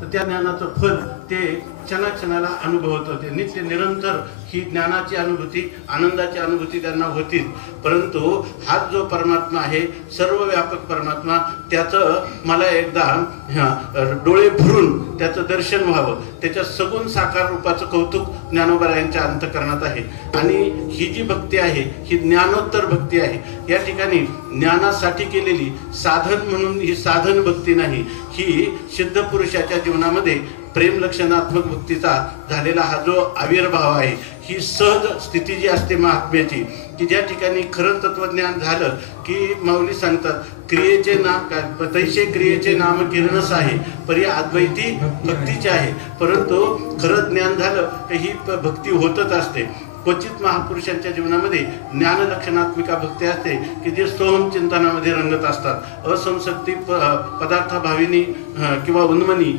तर त्या ज्ञानाचं फल ते क्षणाक्षणाला अनुभवत होते. नित्य निरंतर ही ज्ञानाची अनुभूती, आनंदाची अनुभूती त्यांना होती. परंतु हा जो परमात्मा आहे, सर्वव्यापक परमात्मा, त्याचं मला एकदा डोळे भरून त्याचं दर्शन व्हावं, त्याच्या सगुण साकार रूपाचं कौतुक ज्ञानोबा यांच्या अंतःकरणात आहे. आणि ही जी भक्ती आहे ही ज्ञानोत्तर भक्ती आहे. या ठिकाणी ज्ञानासाठी केलेली साधन म्हणून ही साधन भक्ती नाही, ही सिद्ध पुरुषाच्या जीवनामध्ये प्रेम लक्षणात्मक भक्तीचा झालेला हा जो आविर्भाव आहे, ही सहज स्थिती जी असते महात्म्याची, की ज्या ठिकाणी खरं तत्वज्ञान झालं की माऊली सांगतात, क्रियेचे नाम काय, तैसे क्रियेचे नाम किरणस आहे, परी अद्वैती भक्तीचे आहे. परंतु खरं ज्ञान झालं तर ही भक्ती होतच असते. क्वचित महापुरुषांच्या जीवनामध्ये ज्ञानलक्षणात्मिका भक्ती असते की जे सोहम चिंतनामध्ये रंगत असतात. असंसक्ती पदार्थाभाविनी किंवा उन्मनी